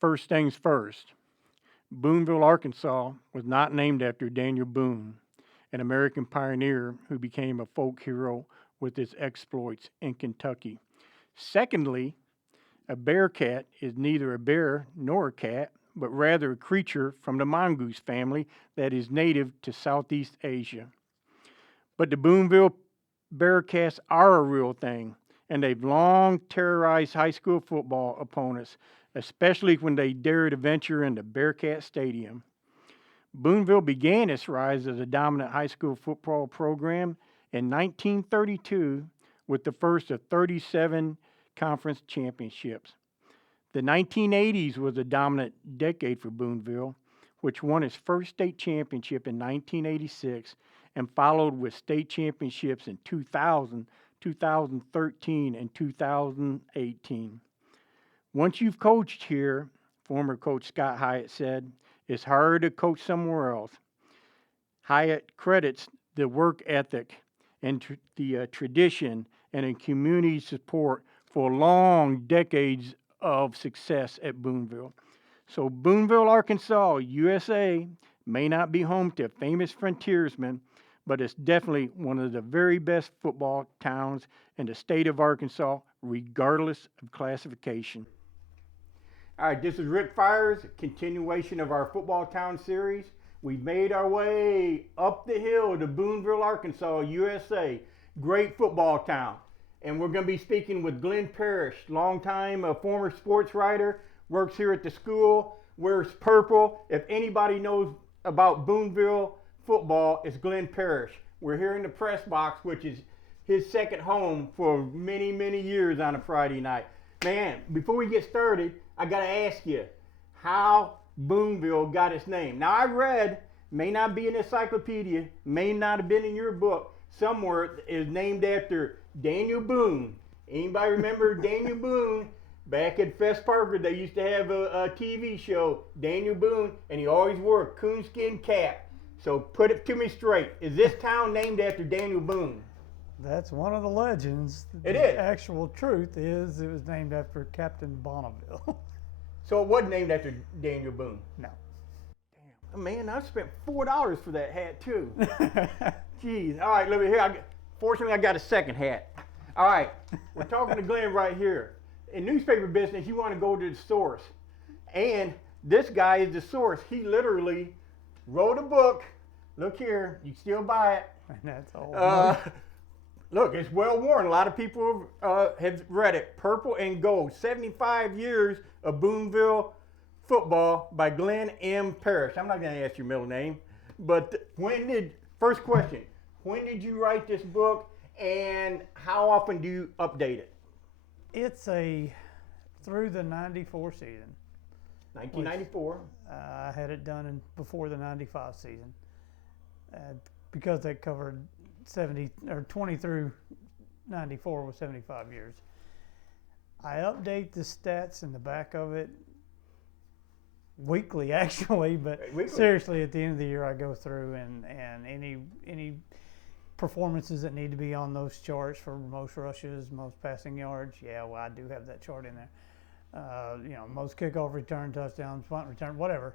First things first, Booneville, Arkansas was not named after Daniel Boone, an American pioneer who became a folk hero with his exploits in Kentucky. Secondly, a bearcat is neither a bear nor a cat, but rather a creature from the mongoose family that is native to Southeast Asia. But the Booneville Bearcats are a real thing, and they've long terrorized high school football opponents, especially when they dare to venture into Bearcat Stadium. Booneville began its rise as a dominant high school football program in 1932 with the first of 37 conference championships. The 1980s was a dominant decade for Booneville, which won its first state championship in 1986 and followed with state championships in 2000, 2013, and 2018. Once you've coached here, former coach Scott Hyatt said, it's hard to coach somewhere else. Hyatt credits the work ethic and the tradition and in community support for long decades of success at Booneville. So Booneville, Arkansas, USA may not be home to famous frontiersmen, but it's definitely one of the very best football towns in the state of Arkansas, regardless of classification. All right, this is Rick Fires, continuation of our Football Town series. We've made our way up the hill to Booneville, Arkansas, USA. Great football town. And we're going to be speaking with Glenn Parrish, longtime former sports writer, works here at the school, wears purple. If anybody knows about Booneville football, it's Glenn Parrish. We're here in the press box, which is his second home for many, many years on a Friday night. Man, before we get started, I got to ask you how Booneville got its name. Now, I read, may not be an encyclopedia, may not have been in your book, somewhere is named after Daniel Boone. Anybody remember Daniel Boone? Back at Fest Parker, they used to have a TV show, Daniel Boone, and he always wore a coonskin cap. So put it to me straight. Is this town named after Daniel Boone? That's one of the legends. It The is. actual truth is it was named after Captain Bonneville. So it wasn't named after Daniel Boone? No. Damn. Man, I spent $4 for that hat too. Jeez. All right, let me hear. Fortunately, I got a second hat. All right, we're talking to Glenn right here. In newspaper business, you want to go to the source. And this guy is the source. He literally wrote a book. Look here, you can still buy it. And that's all. Look, it's well worn. A lot of people have read it. Purple and Gold, 75 years of Booneville football by Glenn M. Parrish. I'm not going to ask your middle name, but first question, when did you write this book and how often do you update it? It's through the 94 season. 1994. I had it done before the 95 season because they covered 20 through 94 was 75 years. I update the stats in the back of it weekly, actually, but Weekly. Seriously, at the end of the year, I go through and any performances that need to be on those charts for most rushes, most passing yards. Yeah, well, I do have that chart in there. Most kickoff return, touchdowns, punt return, whatever.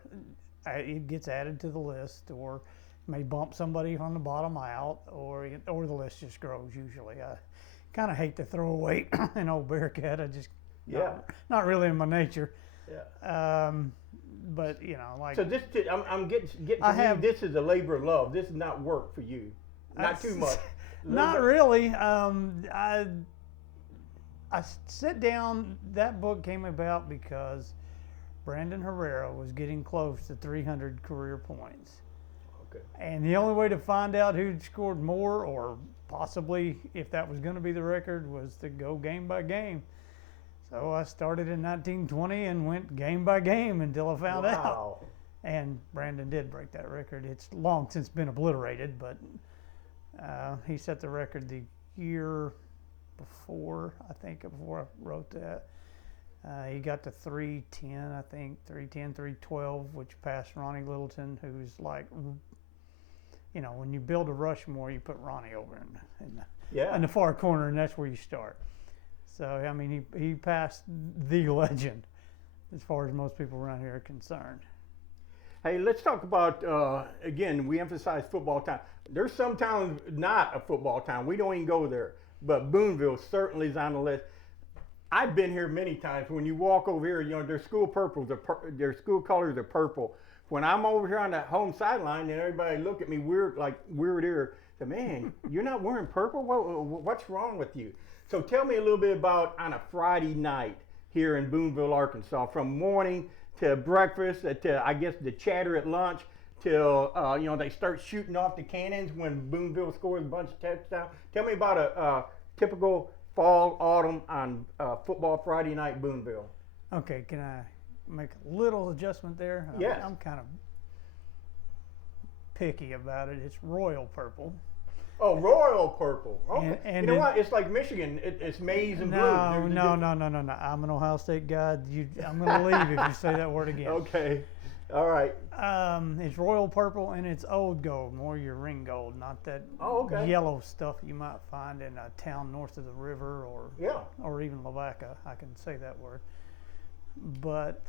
It gets added to the list, or may bump somebody on the bottom out, or the list just grows. Usually, I kind of hate to throw away an old Bearcat. I just not really in my nature. Yeah. But like So this, I'm getting to you. This is a labor of love. This is not work for you. Not too much. Not really. I sit down. That book came about because Brandon Herrera was getting close to 300 career points. Okay. And the only way to find out who'd scored more, or possibly if that was going to be the record, was to go game by game. So I started in 1920 and went game by game until I found out. And Brandon did break that record. It's long since been obliterated, but he set the record the year before, before I wrote that. He got to 310, I think, 310, 312, which passed Ronnie Littleton, who's like, when you build a Rushmore, you put Ronnie over in the far corner, and that's where you start. So, I mean, he passed the legend. as far as most people around here are concerned. Hey, let's talk about, again, we emphasize football town. There's some towns not a football town. We don't even go there. But Booneville certainly is on the list. I've been here many times. When you walk over here, their school purples, their school colors are purple. When I'm over here on the home sideline and everybody look at me weird, like weird ear, say, man, you're not wearing purple? What's wrong with you? So tell me a little bit about on a Friday night here in Booneville, Arkansas, from morning to breakfast, to I guess the chatter at lunch, till they start shooting off the cannons when Booneville scores a bunch of touchdowns. Tell me about a typical fall, autumn on football Friday night Booneville. Okay, can I make a little adjustment there? Yes. I'm kind of picky about it. It's royal purple. Oh, royal purple. Okay. And you know what? It's like Michigan. It's maize and blue. No. I'm an Ohio State guy. I'm going to leave if you say that word again. Okay. All right. It's royal purple and it's old gold, more your ring gold, not that yellow stuff you might find in a town north of the river or even Lavaca. I can say that word. But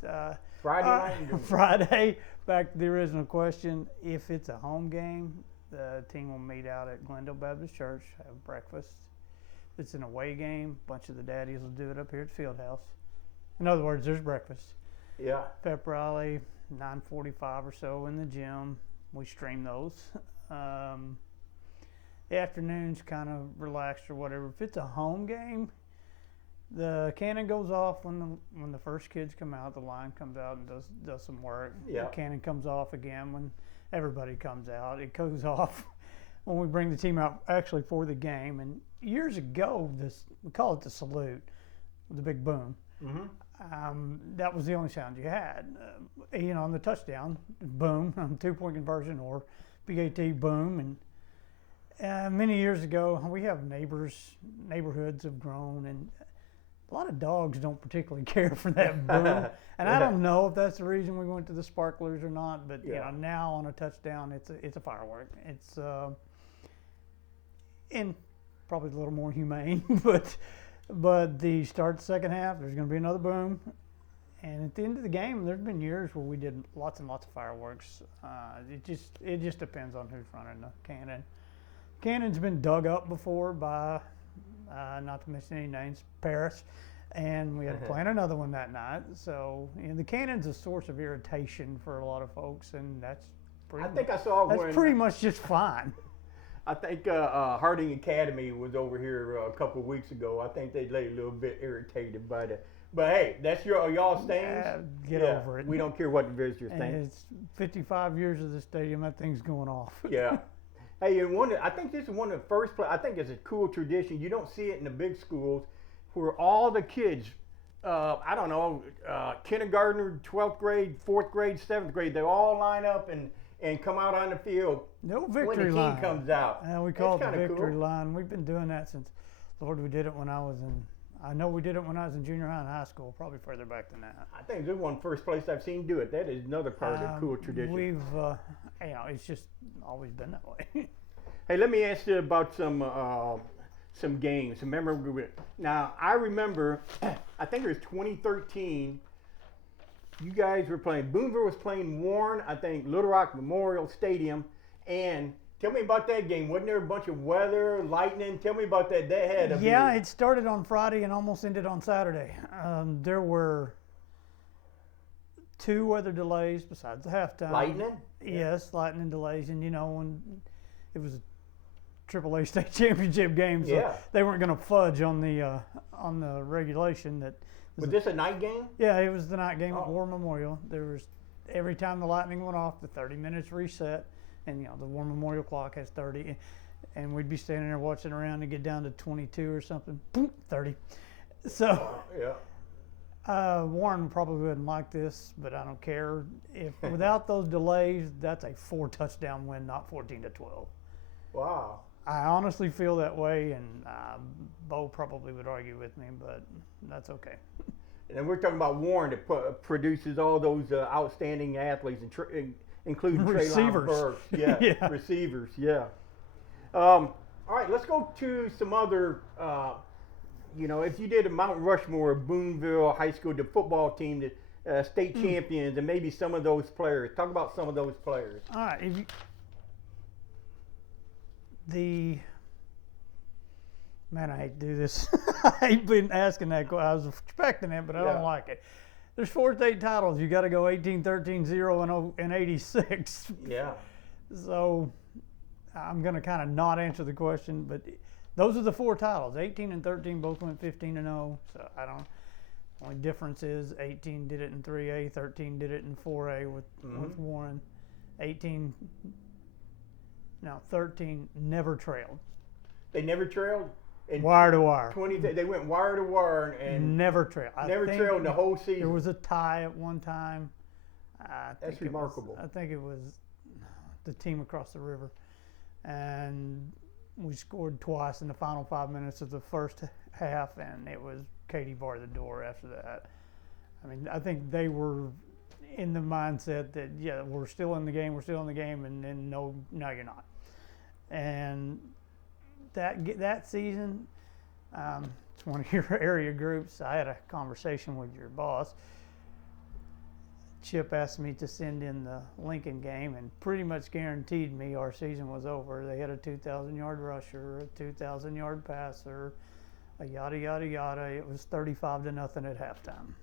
Friday, back to the original question, if it's a home game, the team will meet out at Glendale Baptist Church, have breakfast. If it's an away game, a bunch of the daddies will do it up here at Fieldhouse. In other words, there's breakfast. Yeah. Pep rally, 9:45 or so in the gym. We stream those. The afternoon's kind of relaxed or whatever. If it's a home game, the cannon goes off when the first kids come out. The line comes out and does some work. Yeah. The cannon comes off again when everybody comes out. It goes off when we bring the team out actually for the game. And years ago, we call it the salute, the big boom. Mm-hmm. That was the only sound you had. On the touchdown, boom, 2-point conversion, or BAT, boom. And many years ago, we have neighborhoods have grown, and a lot of dogs don't particularly care for that boom. And I don't know if that's the reason we went to the sparklers or not, but now on a touchdown, it's a firework. It's and probably a little more humane, but the start the second half, there's going to be another boom. And at the end of the game, there's been years where we did lots and lots of fireworks. It just depends on who's running the cannon. Cannon's been dug up before by, not to mention any names, Paris, and we had to plan another one that night. So the cannon's a source of irritation for a lot of folks, and that's pretty much just fine. I think Harding Academy was over here a couple of weeks ago. I think they lay a little bit irritated by the. But hey, that's y'all stands. Get over it. We don't care what the visitors think. And it's 55 years of the stadium. That thing's going off. Yeah. Hey, I think this is one of the first. I think it's a cool tradition. You don't see it in the big schools, where all the kids, kindergartner, 12th grade, 4th grade, 7th grade, they all line up and come out on the field. No victory when the team line comes out. And we call it the victory line. We've been doing that since, Lord, we did it when I was in junior high and high school, probably further back than that. I think this is one first place I've seen do it. That is another part of the cool tradition. It's just always been that way. Hey, let me ask you about some games. Now, I remember, I think it was 2013, you guys were playing, Booneville was playing Warren, I think Little Rock Memorial Stadium, and tell me about that game. Wasn't there a bunch of weather, lightning? Tell me about that. It started on Friday and almost ended on Saturday. There were 2 weather delays besides the halftime. Lightning? Yes, lightning delays. And, when it was a AAA state championship game, so they weren't going to fudge on the regulation. Was this a night game? Yeah, it was the night game at War Memorial. There was, every time the lightning went off, the 30 minutes reset. And, the War Memorial clock has 30. And we'd be standing there watching around and get down to 22 or something. Boom, 30. So, Warren probably wouldn't like this, but I don't care. If without those delays, that's a 4-touchdown win, not 14-12. Wow. I honestly feel that way, and Bo probably would argue with me, but that's okay. And we're talking about Warren that produces all those outstanding athletes, including receivers. Traylon Burks. Receivers, all right, let's go to some other, if you did a Mount Rushmore of Booneville High School, the football team state champions and maybe some of those players. Talk about some of those players. All right. Man, I hate to do this. I hate been asking that question. I was expecting it, but I don't like it. There's 4 state titles. You got to go 18, 13, 0, and 86. Yeah. So I'm going to kind of not answer the question, but those are the 4 titles. 18 and 13 both went 15 and 0. So I don't. Only difference is 18 did it in 3A, 13 did it in 4A with Warren. 13 never trailed. They never trailed. Wire to wire. 20. They went wire to wire and never trailed. Never trailed in the whole season. There was a tie at one time. That's remarkable. I think it was the team across the river, and we scored twice in the final 5 minutes of the first half, and it was Katie barred the door after that. I mean, I think they were in the mindset that we're still in the game, and then no, you're not. And that season, it's one of your area groups. I had a conversation with your boss. Chip asked me to send in the Lincoln game and pretty much guaranteed me our season was over. They had a 2,000-yard rusher, a 2,000-yard passer, a yada, yada, yada. It was 35-0 at halftime.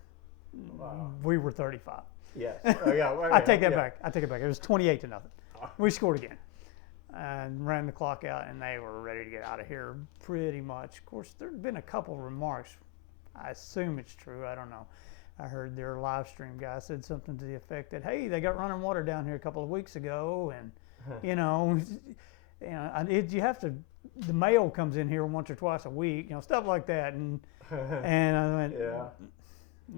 Wow. We were 35. Yes. Oh, yeah. Well, I take that back. It was 28-0. We scored again and ran the clock out, and they were ready to get out of here pretty much. Of course, there had been a couple of remarks. I assume it's true. I don't know. I heard their live stream guy said something to the effect that, hey, they got running water down here a couple of weeks ago, and you have to. The mail comes in here once or twice a week, stuff like that, and I went,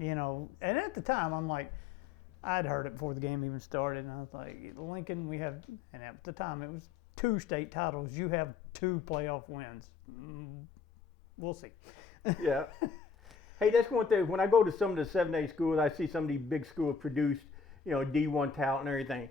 and at the time I'm like, I'd heard it before the game even started, and I was like, Lincoln, we have, and at the time it was 2 state titles. You have 2 playoff wins. We'll see. Yeah. Hey, that's one thing. When I go to some of the 7A schools, I see some of these big schools produce, D1 talent and everything.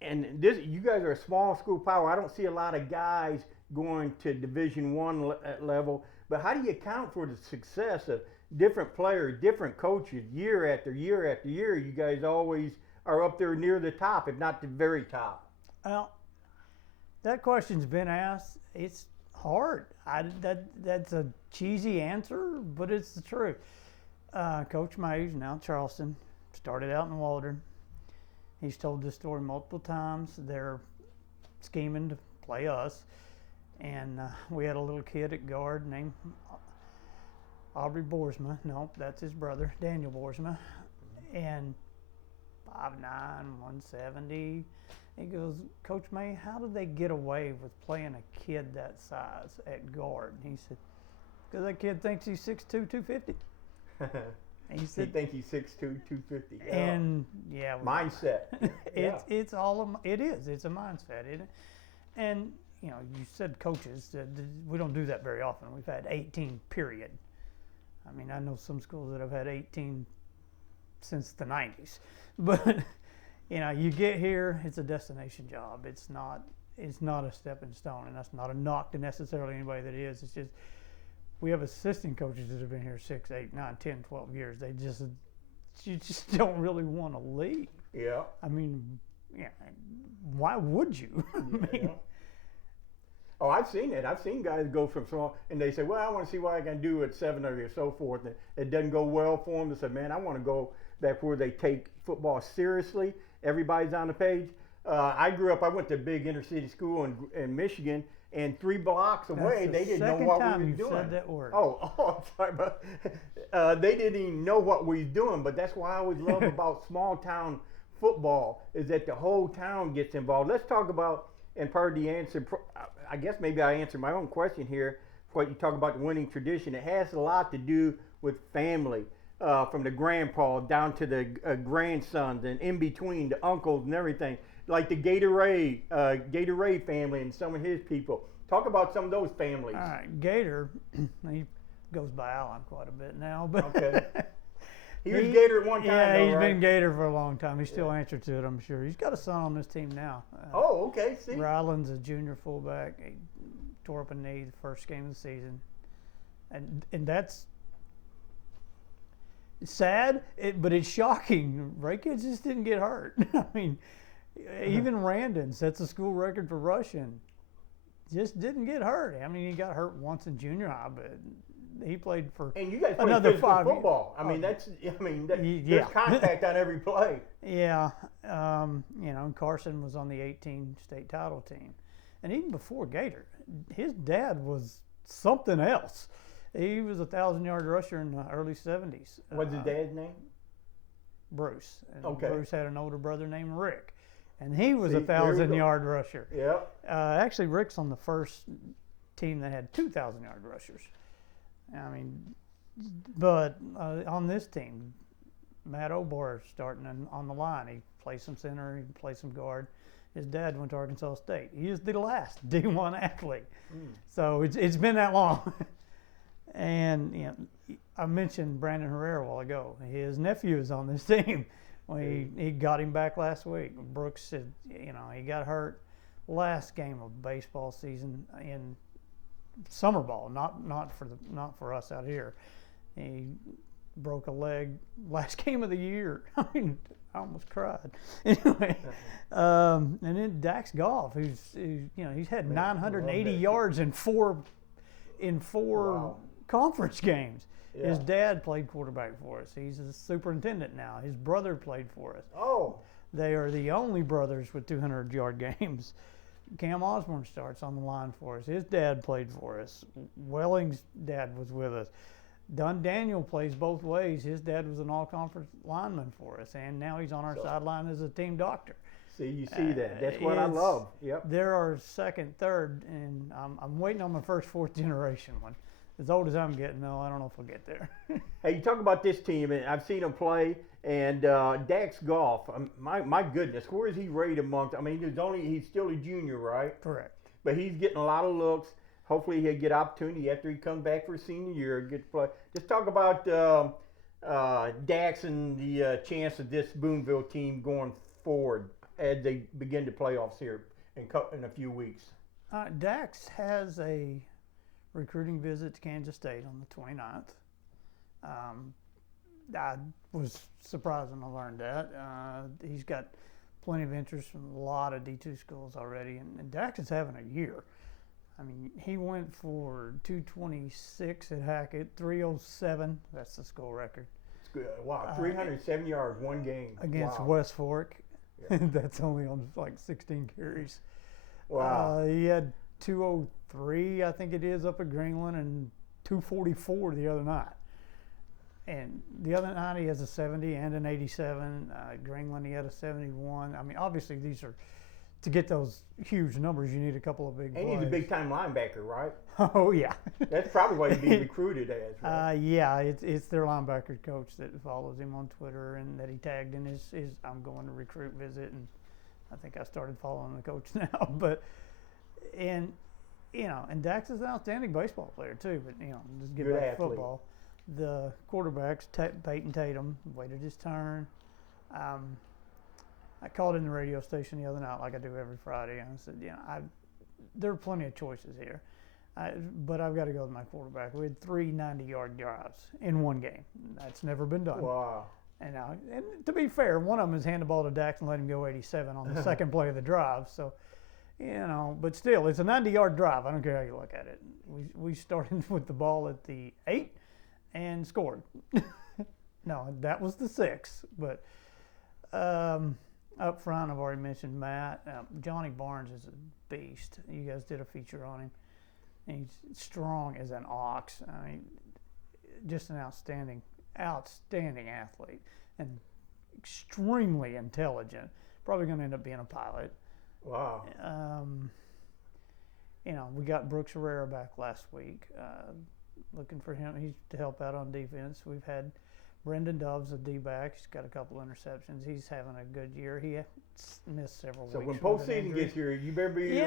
And you guys are a small school power. I don't see a lot of guys going to Division I level. But how do you account for the success of different players, different coaches, year after year after year? You guys always are up there near the top, if not the very top. Well, that question's been asked. It's hard. That's a cheesy answer, but it's the truth. Coach Mays, now Charleston, started out in Waldron. He's told this story multiple times. They're scheming to play us, and we had a little kid at guard named Aubrey Boersma. No, that's his brother, Daniel Boersma, and 5'9", 170. He goes, Coach May, how did they get away with playing a kid that size at guard? And he said, because that kid thinks he's 6'2", 250. And he said, he thinks he's 6'2", 250. Yeah. And mindset. It's a mindset, isn't it? And you said coaches. We don't do that very often. We've had 18 period. I mean, I know some schools that have had 18 since the 90s, but you get here, it's a destination job. It's not a stepping stone, and that's not a knock to necessarily anybody that is. It's just we have assistant coaches that have been here 6, 8, 9, 10, 12 years. You just don't really want to leave. Yeah. I mean, why would you? Oh, I've seen it. I've seen guys go from small, and they say, well, I want to see what I can do at 7 or so forth. And it doesn't go well for them. They say, man, I want to go back where they take football seriously. Everybody's on the page. I went to a big inner city school in Michigan, and 3 blocks away, they didn't know what we were doing. Said that word. Oh, sorry, but they didn't even know what we were doing. But that's why I always love about small town football is that the whole town gets involved. Let's talk about, and part of the answer, I guess maybe I answered my own question here. What you talk about the winning tradition, it has a lot to do with family, from the grandpa down to the grandsons and in between the uncles and everything. Like the Gatorade family and some of his people. Talk about some of those families. All right, Gator, he goes by Alan quite a bit now, but okay. He was Gator at one time. Yeah, though, he's right? been Gator for a long time. He still answers to it, I'm sure. He's got a son on this team now. Oh, okay. See, Ryland's a junior fullback. He tore up a knee the first game of the season, and that's sad, but it's shocking. Ray kids just didn't get hurt. I mean, even Randon sets a school record for rushing. Just didn't get hurt. I mean, he got hurt once in junior high, but he played for And you guys play another physical 5 years. football. I mean, Yeah. there's contact on every play. Yeah, Carson was on the 18 state title team. And even before Gator, his dad was something else. He was a 1,000-yard rusher in the early 70s. What's his dad's name? Bruce. And Okay. Bruce had an older brother named Rick. And he was See, a there we go. 1,000-yard rusher. Yep. Actually, Rick's on the first team that had 2,000-yard rushers. I mean, but on this team, Matt Obar starting on the line. He plays some center, he plays some guard. His dad went to Arkansas State. He is the last D1 athlete. So it's been that long. And I mentioned Brandon Herrera a while ago. His nephew is on this team. Well, he got him back last week. Brooks said, he got hurt last game of baseball season in summer ball, not for us out here. He broke a leg last game of the year. I mean, I almost cried. Anyway, and then Dax Goff, he's had 980 yards in four Wow. conference games. Yeah. His dad played quarterback for us. He's a superintendent now. His brother played for us. Oh. They are the only brothers with 200-yard games. Cam Osborne starts on the line for us. His dad played for us. Welling's dad was with us. Dunn Daniel plays both ways. His dad was an all-conference lineman for us, and now he's on our sideline as a team doctor. See, you see that. That's what I love. Yep. There are second, third, and I'm waiting on my first fourth generation one. As old as I'm getting, though, I don't know if we'll get there. Hey, you talk about this team, and I've seen him play, and Dax Goff, my goodness, where is he rated amongst? I mean, he's still a junior, right? Correct. But he's getting a lot of looks. Hopefully he'll get opportunity after he comes back for senior year, get to play. Just talk about Dax and the chance of this Booneville team going forward as they begin the playoffs here in a few weeks. Dax has a recruiting visit to Kansas State on the 29th. I was surprised when I learned that. He's got plenty of interest from a lot of D2 schools already, and Dax is having a year. I mean, he went for 226 at Hackett, 307. That's the school record. It's good. Wow, 307 yards, one game. Against Wow. West Fork. That's only on like 16 carries. Wow. He had 203, I think it is, up at Greenwood, and 244 the other night. And the other night he has a 70 and an 87. Greenwood, he had a 71. I mean, obviously these are, to get those huge numbers, you need a couple of big And plays. he's a big-time linebacker, right? Oh, yeah. That's probably what he's being recruited as, right? Yeah, it's their linebacker coach that follows him on Twitter and that he tagged in his I'm going to recruit visit, and I think I started following the coach now. But and Dax is an outstanding baseball player too. But just get Good back to athlete. football. The quarterbacks, Peyton Tatum, waited his turn. I called in the radio station the other night, like I do every Friday, and I said, there are plenty of choices here. But I've got to go with my quarterback. We had 3 90-yard drives in one game. That's never been done. Wow. And to be fair, one of them is hand the ball to Dax and let him go 87 on the second play of the drive. So, but still, it's a 90-yard drive. I don't care how you look at it. We started with the ball at the 8 and scored. No, that was the 6. But up front, I've already mentioned Matt. Johnny Barnes is a beast. You guys did a feature on him. He's strong as an ox. I mean, just an outstanding athlete and extremely intelligent. Probably going to end up being a pilot. Wow. We got Brooks Herrera back last week. Looking for him. He's to help out on defense. We've had Brendan Doves, a D-back. He's got a couple interceptions. He's having a good year. He missed several weeks. So when with an postseason injury. gets here, you better be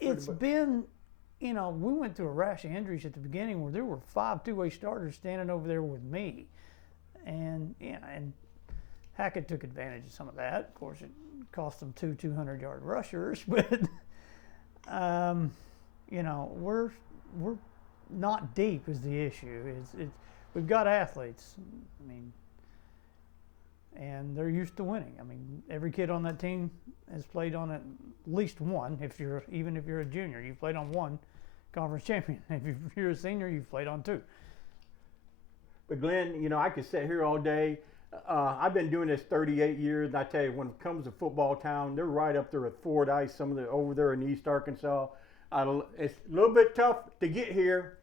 It's been, we went through a rash of injuries at the beginning where there were 5 two-way starters standing over there with me. And Hackett took advantage of some of that. Of course, it cost them 2 200-yard rushers, but, we're not deep is the issue. we've got athletes. I mean, and they're used to winning. I mean, every kid on that team has played on at least one. Even if you're a junior, you've played on one conference champion. If you're a senior, you've played on two. But Glenn, you know, I could sit here all day. I've been doing this 38 years, and I tell you, when it comes to football town, they're right up there with Fordyce, some of the over there in East Arkansas. It's a little bit tough to get here,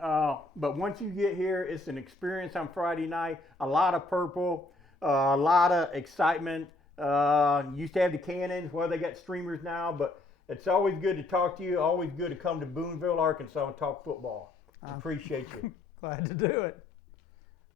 but once you get here, it's an experience on Friday night. A lot of purple, a lot of excitement. Used to have the cannons, well, they got streamers now, but it's always good to talk to you. Always good to come to Booneville, Arkansas, and talk football. Appreciate you. Glad to do it.